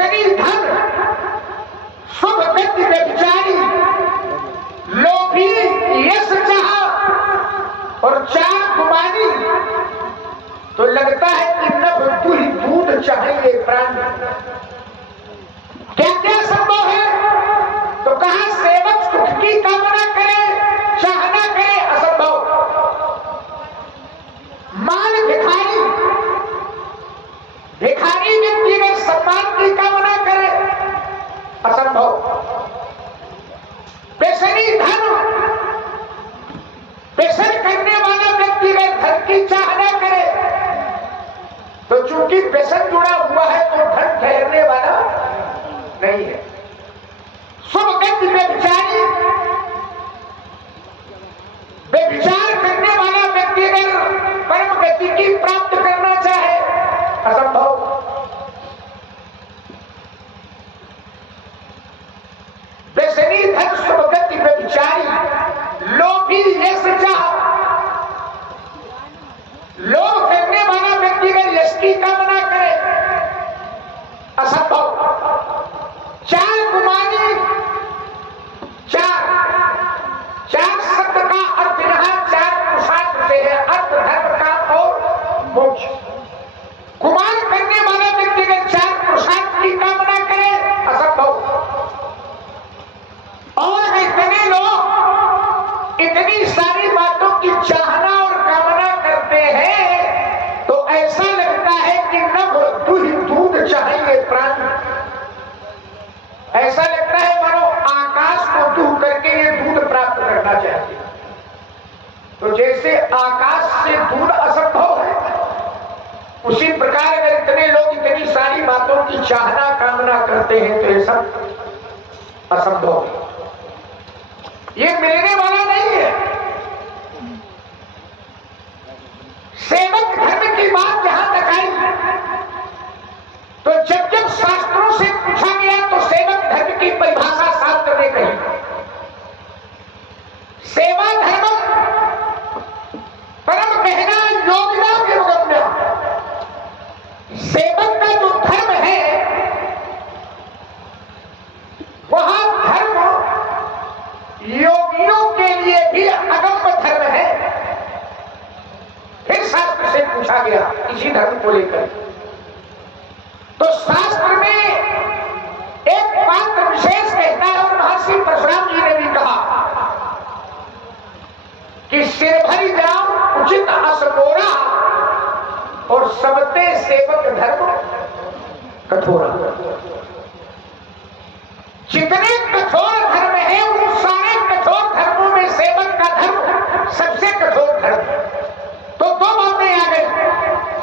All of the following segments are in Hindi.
बेसरी धन, शुभ गति व्यभिचारी, लोभी, यश चाहा और चार गुमानी, तो लगता है कि नभ दुही दूध चाहिए प्राण। क्या क्या संभव है? तो कहा सेवक सुख की कामना करे, चाहना करे, असंभव। मान भिखारी, भिखारी व्यक्ति में सम्मान की कामना करे, असंभव। बेसरी धन, बेसर करने वाला व्यक्ति में धन की चाहना करे, तो चूंकि बेसन जुड़ा हुआ है तो धन ठहरने वाला नहीं है। शुभ गति व्यभिचारी, व्यभिचार करने वाला व्यक्ति अगर परम गति की प्राप्त करना चाहे, असंभव। बेसरी धन, शुभ गति व्यभिचारी, लोभी, यश चाह, लोभ करने वाला व्यक्ति अगर यश की कामना करे, असंभव। चार गुमानी, चार शब्द का अर्थ यहां चार पुरुषार्थ से है, अर्थ, धर्म, काम और मोक्ष। गुमान करने वाला व्यक्ति अगर चार पुरुषार्थ की कामना करे, असंभव। और इतने लोग इतनी सारी बातों की चाहना और कामना करते हैं तो ऐसा लगता है कि नभ दुही दूध चाहिए प्राण। ऐसा लगता है मानो आकाश को दूह करके ये दूध प्राप्त करना चाहिए। तो जैसे आकाश से दूध असंभव है, उसी प्रकार अगर इतने लोग इतनी सारी बातों की चाहना कामना करते हैं तो ये सब असंभव है, ये मिलने वाला नहीं है। सेवक धर्म की बात जहां तक आई तो जब जब शास्त्रों से पूछा गया तो सेवक धर्म की परिभाषा शास्त्र ने कही। सेवा धर्म परम गहना योगिना विरुगम्य। सेवक का जो धर्म है वह धर्म योगियों के लिए भी अगम्य धर्म है। फिर शास्त्र से पूछा गया इसी धर्म को लेकर, तो शास्त्र में एक पात्र विशेष कहता है और महर्षि परशुराम जी ने भी कहा कि सिर भरी जाओ उचित असमोरा और सबते सेवक धर्म कठोरा। जितने कठोर धर्म है उन सारे कठोर धर्मों में सेवक का धर्म सबसे कठोर धर्म है। तो दो बातें आ गई,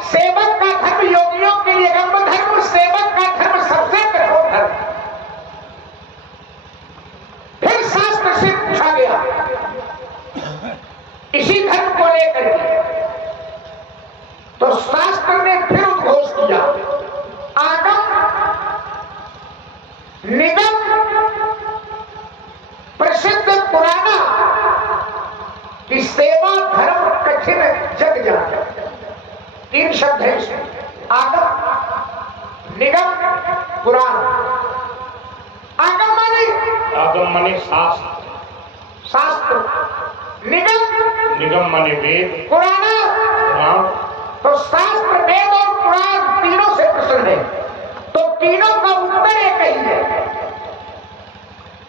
सेवक का धर्म योगियों के लिए गम्य धर्म, सेवक का धर्म सबसे कठोर धर्म। फिर शास्त्र से पूछा गया इसी धर्म को लेकर के, तो शास्त्र ने फिर उद्घोष किया आगम निगम प्रसिद्ध पुराना कि सेवा धर्म कठिन जग जाना। तीन शब्द है इसमें, आगम निगम पुराण। आगम माने शास्त्र, शास्त्र। निगम माने वेद, पुराण। तो शास्त्र, वेद और पुराण तीनों से प्रसन्न है, तो तीनों का उत्तर एक ही है।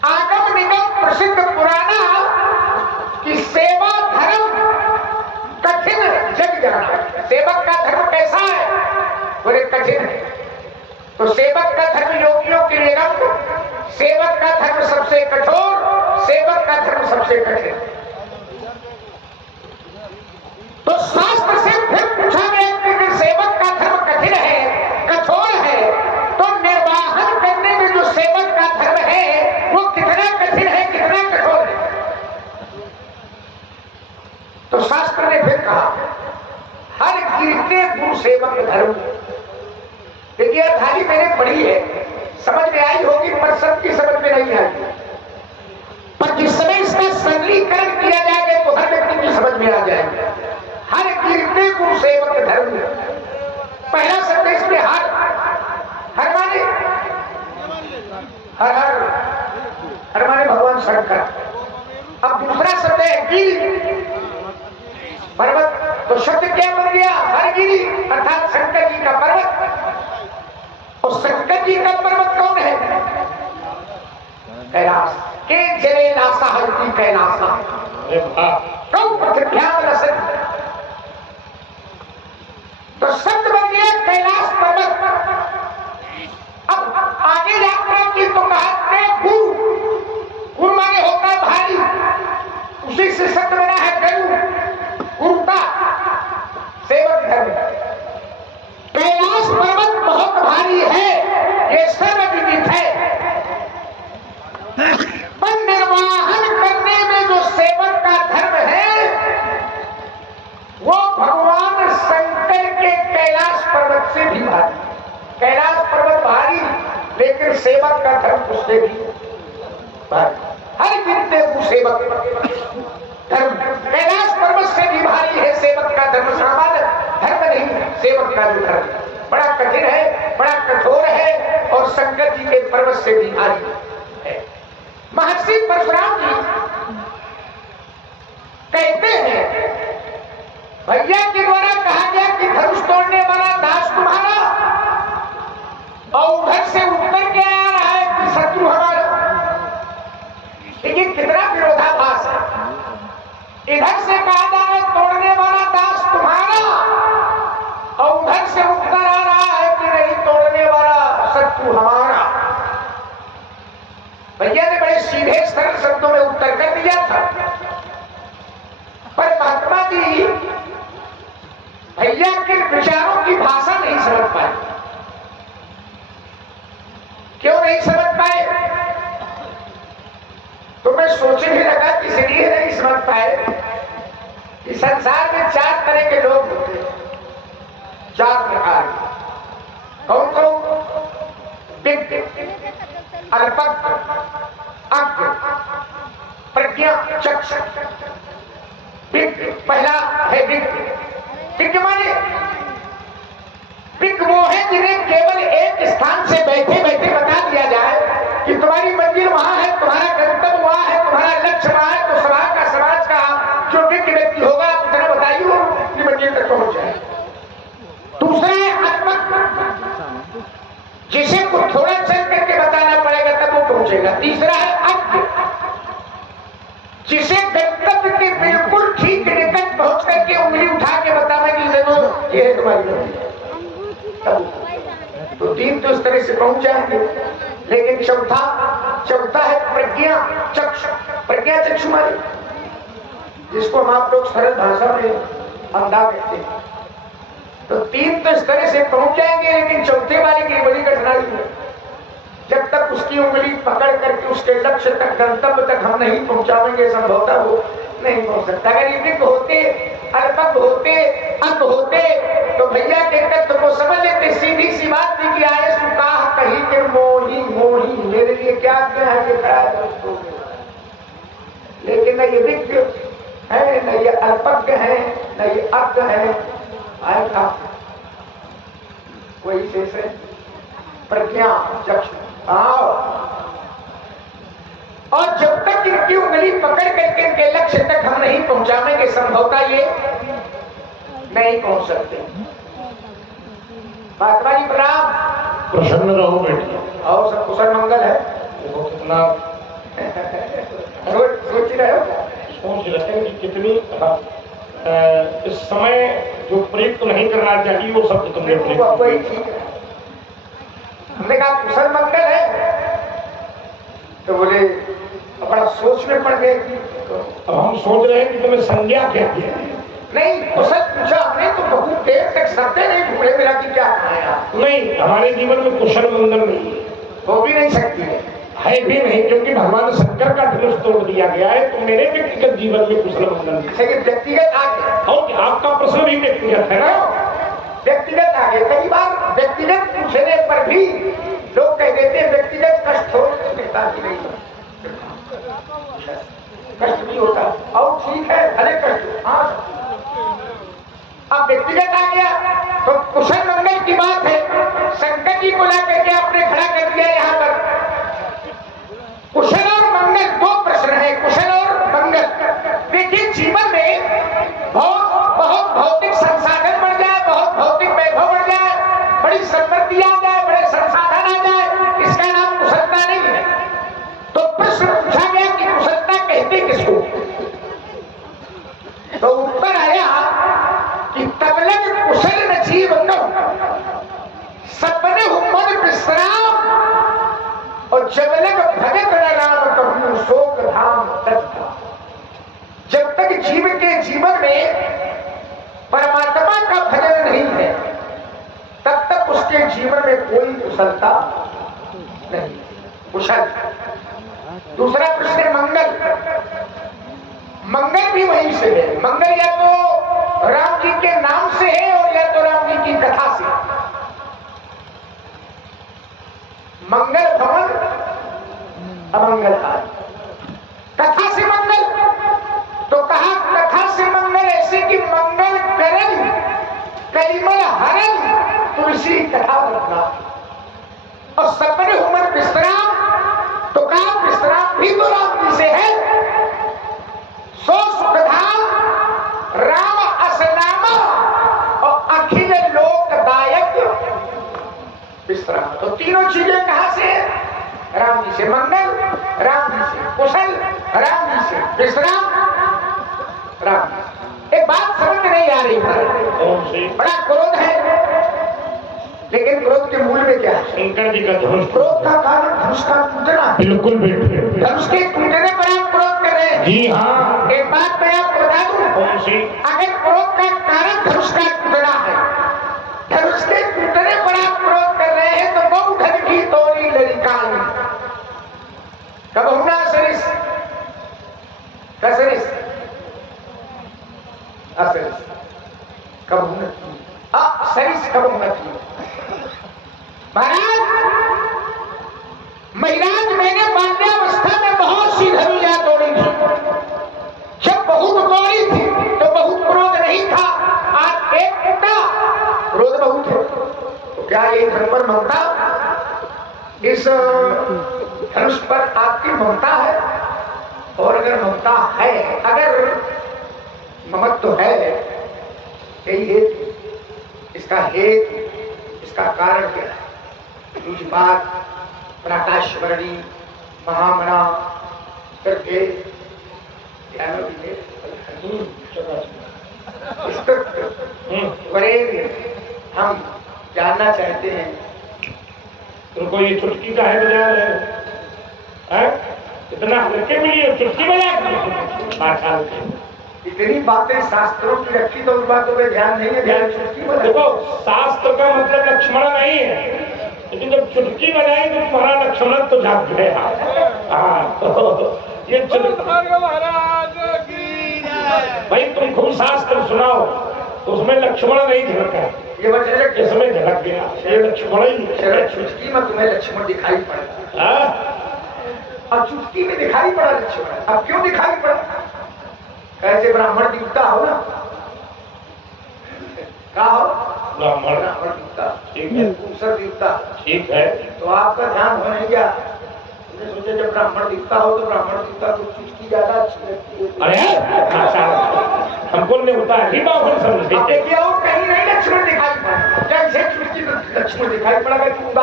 आगम निगम प्रसिद्ध पुराना कि सेवा धर्म कठिन जग जाना। सेवक का धर्म कैसा है? बोले कठिन है। तो सेवक का धर्म योगियों के लिए गम्य, सेवक का धर्म सबसे कठोर, सेवक का धर्म सबसे कठिन। तो शास्त्र से फिर पूछा गया कि सेवक का धर्म कठिन है, कठोर है, तो निर्वाहन करने में जो सेवक का धर्म है वो कितना कठिन है, कितना कठोर है। तो शास्त्र ने फिर कहा हर कीर्ति गुरु सेवक धर्म। देखिए थाली मैंने पढ़ी है, समझ में आई होगी, पर सबकी समझ में नहीं आई। पर जिस समय इसका सरलीकरण किया जाएगा तो हर व्यक्ति की समझ में आ जाएगा। हर कीर्ति गुरु सेवक धर्म। पहला संदेश में हर माने भगवान शंकर। अब दूसरा शब्द है गिरि, पर्वत। तो शब्द क्या बन गया? हरगिरी, अर्थात शंकर जी का पर्वत। और शंकर जी का पर्वत कौन है? कैलाश। के जले नासा हल्दी कैलासा तो शब्द बन गया कैलाश पर्वत। अब आगे यात्रा की तो कहा गुरु, गुरु माने होता है भारी, उसी से शब्द बना है गुरु, गुरुता, सेवक धर्म। कैलाश पर्वत बहुत भारी है, ये सर्वविदित है। पर निर्वाहन करने में जो सेवक का धर्म है वो भगवान शंकर के कैलाश पर्वत से भी भारी। कैलाश पर्वत भारी, लेकिन सेवक का धर्म उससे भी भारी। हर गिनते सेवक धर्म कैलाश पर्वत से भी भारी है। सेवक का धर्म सामान्य धर्म नहीं, सेवक का जो धर्म बड़ा कठिन है, बड़ा कठोर है और शंकर जी के पर्वत से भी भारी है। महर्षि परशुराम जी कहते हैं, भैया के द्वारा कहा गया कि धनुष तोड़ने वाला दास तुम्हारा, और उधर से उत्तर क्या आ रहा है कि शत्रु हमारा। लेकिन कितना विरोधाभास है। इधर से कहा जा रहा है तोड़ने वाला दास तुम्हारा, और उधर से उत्तर आ रहा है कि नहीं, तोड़ने वाला शत्रु हमारा। भैया ने बड़े सीधे सरल शब्दों में उत्तर कर दिया था, पर महात्मा जी भैया के विचारों की भाषा नहीं समझ पाए। क्यों नहीं समझ पाए? तो मैं सोचने लगा कि इसलिए नहीं समझ पाए कि संसार में 4 तरह के लोग होते हैं, 4 प्रकार के। कौन कौन? विज्ञ, अल्पज्ञ, अज्ञ, प्रज्ञा, चक्षु। विज्ञ पहला है विज्ञ। विज्ञ माने विज्ञ वो है जिन्हें केवल एक स्थान से बैठे बैठे बता दिया जाए कि तुम्हारी मंजिल वहां है, तुम्हारा गंतव्य वहां है, तुम्हारा लक्ष्य वहां है। तो समाज का जो विज्ञ व्यक्ति होगा आप इतना बताइए वो अपनी मंजिल तक पहुंच जाए। दूसरा है अल्पज्ञ, जिसे को थोड़ा चल करके बताना पड़ेगा तब वो पहुंचेगा। तीसरा है अज्ञ, जिसे गंतव्य के बिल्कुल ठीक निकट पहुंच करके उंगली उठा के बताना कि देखो ये है तुम्हारी। तो 3 तो इस तरह से पहुंच जाएंगे। लेकिन चौथा है प्रज्ञा चक्षु। प्रज्ञा चक्षु माने जिसको हम आप लोग सरल भाषा में अंधा कहते हैं। तो 3 तो इस तरह से पहुंच जाएंगे, लेकिन चौथे वाले की बड़ी कठिनाई है। जब तक उसकी उंगली पकड़ करके उसके लक्ष्य तक, गंतव्य तक हम नहीं पहुंचाएंगे, संभवतः वो नहीं पहुंच सकता। अगर ये विज्ञ होते, अल्पज्ञ होते, अंध होते तो भैया के तत्व को समझ लेते। सीधी सी बात थी कि आए सुकाह कहीं के मोही मोही, मेरे लिए क्या क्या है ये खड़ा है दोस्तों। लेकिन न ये विज्ञ है, न ये अल्पज्ञ है, न ये अज्ञ है, आएगा वही शेष है प्रज्ञा चक्षु। और जब तक इनकी उंगली पकड़ करके इनके लक्ष्य तक हम नहीं पहुंचाएंगे, संभवतः ये नहीं पहुंच सकते। महात्मा जी प्रणाम। प्रसन्न रहो बेटी। और सब कुशल मंगल है? देखो कितना सोच रहे हो? सोच रहे हैं कि कितनी इस समय जो प्रयुक्त नहीं करना चाहिए वो सब तुमने वही ठीक है। हमने कहा कुशल मंगल है, तो बोले बड़ा सोच में पड़ गए। अब हम सोच रहे हैं कि तुम्हें संज्ञा क्या है। नहीं, कुशल पूछा हमने तो बहुत देर तक शब्द नहीं ढूंढे मेरा कि क्या नहीं, हमारे जीवन में कुशल मंगल नहीं है, हो भी नहीं सकती है भी नहीं, क्योंकि भगवान शंकर का धनुष तोड़ दिया गया है। तो मेरे व्यक्तिगत जीवन में कुशल मंगल नहीं। व्यक्तिगत आगे और आपका प्रश्न भी व्यक्तिगत है ना, व्यक्तिगत आगे। कई बार व्यक्तिगत पूछने पर भी लोग कह देते हैं व्यक्तिगत कष्ट हो नहीं, कष्ट नहीं होता। और ठीक है, भले कष्ट। हाँ, अब व्यक्तिगत आ गया तो कुशल मंगल की बात है। शंकर जी को ला करके आपने खड़ा कर दिया यहाँ पर। कुशल और मंगल 2 प्रश्न संपत्ति आ जाए, बड़े संसाधन आ जाए, इसका नाम कुशलता नहीं है। तो प्रश्न पूछा गया कि कुशलता कहते किसको? तो उत्तर आया कि तब लग कुशल न जीवन सपने मन विश्राम, और जब लग भगत राम कहूं शोक धाम तत्था। जब तक जीव के जीवन में परमात्मा का भजन नहीं है, तब तक उसके जीवन में कोई कुशलता नहीं। कुशल। दूसरा प्रश्न है मंगल। मंगल भी वहीं से है। मंगल या तो राम जी के नाम से है और या तो राम जी की कथा से। मंगल भवन अमंगल काल। कथा से मंगल, तो कहा कथा से मंगल ऐसे कि मंगल करण कलिमल हरण तुलसी कथा रखना। और सपने उमर विश्राम, तो कहा विश्राम भी तो राम जी से है। सो सुखधाम राम असनामा, और अखिल लोकदायक विश्राम। तो तीनों चीजें कहां से? राम जी से। मंगल राम जी से, कुशल राम जी से, विश्राम राम जी से। एक बात समझ में नहीं आ रही है, बड़ा क्रोध है, लेकिन क्रोध के मूल में क्या है? शंकर जी का धनुष। क्रोध का कारण धनुष का टूटना। बिल्कुल बिल्कुल। धनुष के टूटने पर आप क्रोध कर रहे हैं। जी हाँ। एक बात मैं आपको बता दूं, कौन सी? अगर क्रोध का कारण धनुष का टूटना है, धनुष के टूटने पर आप क्रोध कर रहे हैं, तो बहु धन की तोड़ी लड़िकान कब होना सरिस कसरिस असरिस कब होना सरिस कब होना चाहिए। महाराज महाराज मैंने बाल्यावस्था में बहुत सी धनुया तोड़ी थी। जब बहुत तोड़ी थी तो बहुत क्रोध नहीं था, आज एक टूटा क्रोध बहुत है। तो क्या ये धन पर ममता, इस धनुष पर आपकी ममता है? और अगर ममता है, अगर ममत्व है, यही हेतु, इसका हेतु, इसका कारण क्या है? दूसरी बात, प्रकाशवर्णी महामना करके हम जानना चाहते हैं। तुमको ये चुटकी का है बजा रहे हैं? इतना हल्के मिली है, चुटकी बजा। इतनी बातें शास्त्रों की रखी, तो उन बातों पे ध्यान नहीं है, ध्यान चुटकी बजा। देखो, शास्त्र का मतलब लक्ष्मण नहीं है, लेकिन जब चुटकी बजाई तो तुम्हारा लक्ष्मण तो जाग गया। हाँ, तो ये भाई तुम खूब शास्त्र सुनाओ, तो उसमें लक्ष्मण नहीं झलका, ये वजह इसमें झलक गया। ये लक्ष्मण ही चुटकी में तुम्हें लक्ष्मण दिखाई पड़ा। अब चुटकी में दिखाई पड़ा लक्ष्मण। अब क्यों दिखाई पड़ा? कैसे ब्राह्मण दिखता हो ना, क्या हो? ब्राह्मण दिखता, ठीक है, दिखता, ठीक है। तो आपका ध्यान हो नहीं गया, तुमने सोचा जब ब्राह्मण दिखता हो तो ब्राह्मण दिखता तो चुटकी ज्यादा अच्छी लगती है। अरे हमको नहीं होता है, देखिए और कहीं नहीं लक्ष्मण दिखाई पड़ा। जैसे चुटकी तो लक्ष्मण दिखाई पड़ा, है लक्ष्मण,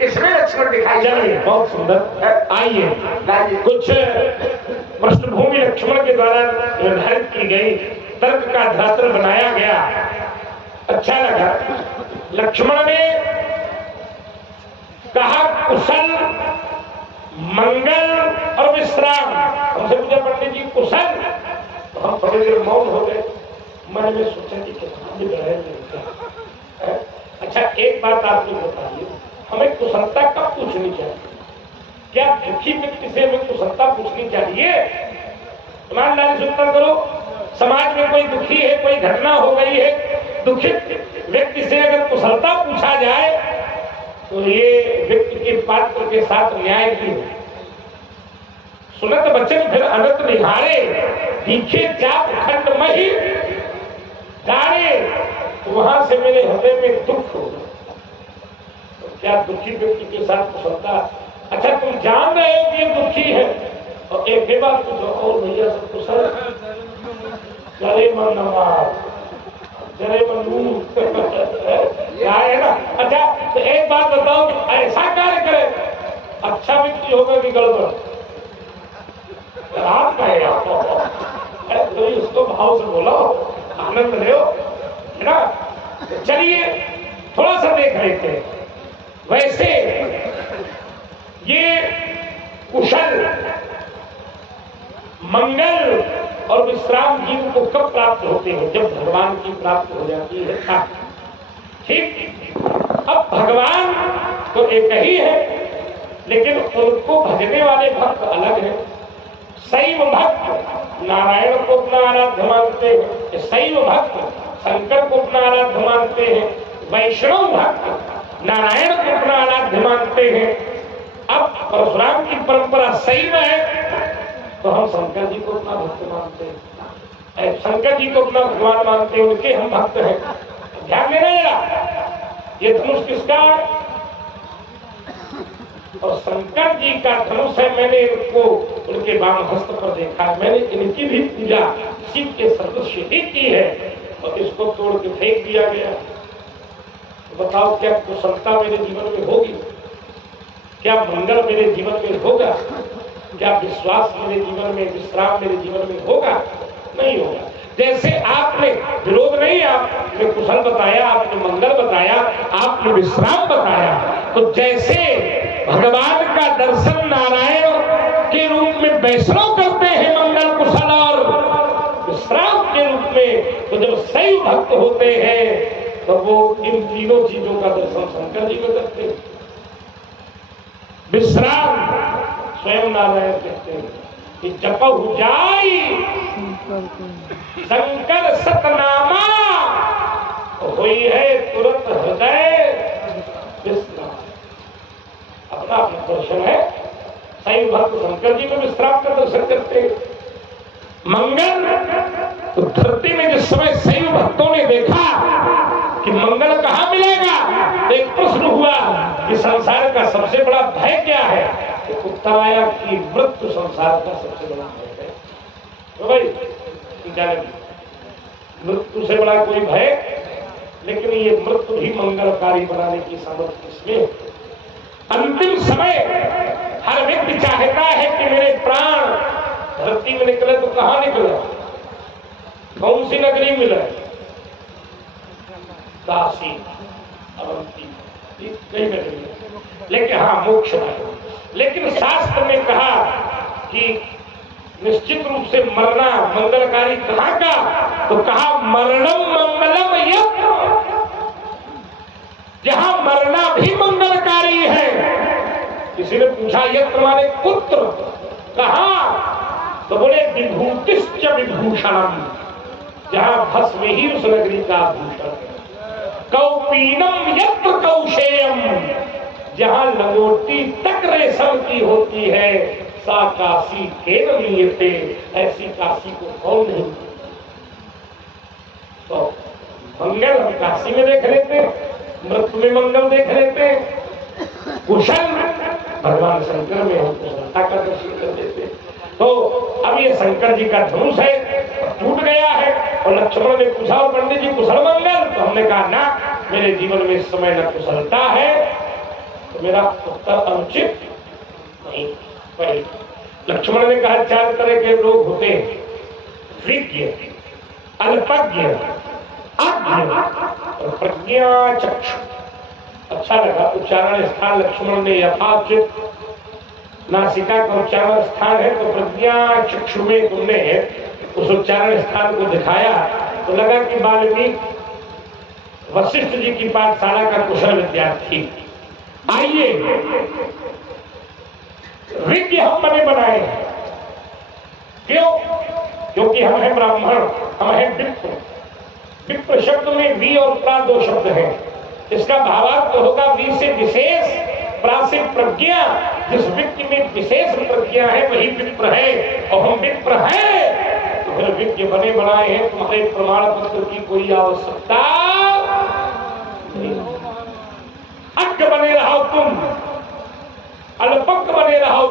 इसमें लक्ष्मण दिखाई। चलिए, बहुत सुंदर। आइए, कुछ पृष्ठभूमि लक्ष्मण के द्वारा निर्धारित की गई, तर्क का धरातल बनाया गया, अच्छा लगा। लक्ष्मण ने कहा कुशल, मंगल और विश्राम। हमसे पूछा पंडित जी कुशल, तो हम थोड़ी देर मौन हो गए। मन में सोचा कि अच्छा एक बात आप लोग बताइए, हमें कुशलता कब पूछनी चाहिए? क्या दुखी व्यक्ति से हमें कुशलता पूछनी चाहिए? ईमानदारी से उत्तर करो। समाज में कोई दुखी है, कोई घटना हो गई है, दुखित व्यक्ति से अगर कुशलता पूछा जाए तो ये व्यक्ति के पात्र के साथ न्याय भी है। सुनत बचन फिर अनंत निहारे, दिखे चाप खंड मही डारे, वहां से मेरे हृदय में दुख हो। तो क्या दुखी व्यक्ति के साथ कुशलता? अच्छा तुम जान रहे हो कि दुखी है, और एक ही बात पूछो, और भैया सब कुशल? चले मन नमाज जरे बंधु क्या है ना। अच्छा तो एक बात बताओ, ऐसा कार्य करे अच्छा व्यक्ति होगा कि गड़बड़? रात का है तो उसको भाव से बोलो, आनंद लो, है ना। तो चलिए थोड़ा सा देख लेते हैं। वैसे ये कुशल मंगल और विश्राम जीव को कब प्राप्त होते हैं? जब भगवान की प्राप्त हो जाती है तब। ठीक। अब भगवान तो एक ही है, लेकिन उनको भजने वाले भक्त अलग हैं। शैव भक्त नारायण को अपना आराध्य मानते हैं, शैव भक्त शंकर को अपना आराध्य मानते हैं, वैष्णव भक्त नारायण को अपना आराध्य मानते हैं। अब परशुराम की परंपरा शैव है तो हम शंकर जी को अपना भक्त मानते हैं, शंकर जी को अपना भगवान मानते हैं, उनके हम भक्त हैं। ध्यान देना जरा, ये धनुष किसका है? और शंकर जी का धनुष है। मैंने इनको उनके वाम हस्त पर देखा है, मैंने इनकी भी पूजा शिव के सदृश ही की है और इसको तोड़ के फेंक दिया गया। तो बताओ क्या कुशलता मेरे जीवन में होगी? क्या मंगल मेरे जीवन में होगा? क्या विश्वास मेरे जीवन में, विश्राम मेरे जीवन में होगा? नहीं होगा। जैसे आपने विरोध नहीं, आपने कुशल बताया, आपने मंगल बताया, आपने विश्राम बताया, तो जैसे भगवान का दर्शन नारायण के रूप में वैष्णव करते हैं मंगल कुशल और विश्राम के रूप में, तो जब शैव भक्त होते हैं तो वो इन तीनों चीजों का दर्शन शंकर जी में करते हैं। विश्राम स्वयं नारायण कहते हैं कि जपहु जाई शंकर सतनामा हुई है तुरंत हृदय विश्राम। अपना अपना दर्शन है। शैव भक्त शंकर जी में विश्राम का दर्शन करते हैं। मंगल तो धरती में जिस समय शैव भक्तों ने देखा कि मंगल कहाँ मिलेगा, तो एक प्रश्न हुआ कि संसार का सबसे बड़ा भय क्या है? तो उत्तर आया कि मृत्यु संसार का सबसे बड़ा भय है। तो भाई मृत्यु से बड़ा कोई भय, लेकिन ये मृत्यु भी मंगलकारी बनाने की सामर्थ्य इसमें। अंतिम समय हर व्यक्ति चाहता है कि मेरे प्राण धरती में निकले तो कहां निकले? कौन सी नगरी मिले? काशी, अवंती, कई नगरी। लेकिन हाँ मोक्ष है। लेकिन शास्त्र ने कहा कि निश्चित रूप से मरना मंगलकारी कहाँ का? तो कहा मरणम मंगलम यत्र, जहां मरना भी मंगलकारी है। किसी ने पूछा यत्र माने पुत्र, कहा? तो बोले विभूतिश्च विभूषणम, जहां भस्म ही उस नगरी का भूषण है। कौपीनम यत्र कौशेयम, जहां लंगोटी तक रेशम की होती है। सा काशी केन नीयते, ऐसी काशी को कौन नहीं। तो मंगल हम काशी में देख लेते, मृत्यु में मंगल देख लेते, कुशल भगवान शंकर में हम कुशलता का दर्शन कर देते। तो अब ये शंकर जी का धनुष है, टूट गया है। और लक्ष्मण ने पूछा पंडित जी कुशल मंगल? तो हमने कहा ना, मेरे जीवन में इस समय न कुशलता है, तो मेरा उत्तर अनुचित नहीं। लक्ष्मण ने कहा चार तरह के लोग होते हैं, विज्ञ, अल्पज्ञ, अज्ञ और प्रज्ञा चक्षु। अच्छा लगा उच्चारण स्थान लक्ष्मण ने यथाचित नासिका का उच्चारण स्थान है, तो प्रज्ञा चक्षु में तुमने उस उच्चारण स्थान को दिखाया। तो लगा कि वाल्मीकि वशिष्ठ जी की पाठशाला का कुशल विद्यार्थी। आइए विज्ञ हम बने बनाए। क्यों? क्योंकि हम हैं ब्राह्मण, हम हैं विप्र। विप्र शब्द में वी और प्रा दो शब्द हैं। इसका भावार्थ तो होगा वी से विशेष, प्रा से प्रज्ञा। जिस व्यक्ति में विशेष प्रज्ञा है वही विप्र है, और हम विप्र हैं तो फिर विज्ञ बने बनाए हैं। तुम्हारे प्रमाण पत्र की कोई आवश्यकता नहीं। अज्ञ बने रहो तुम, अल्पज्ञ बने रहो।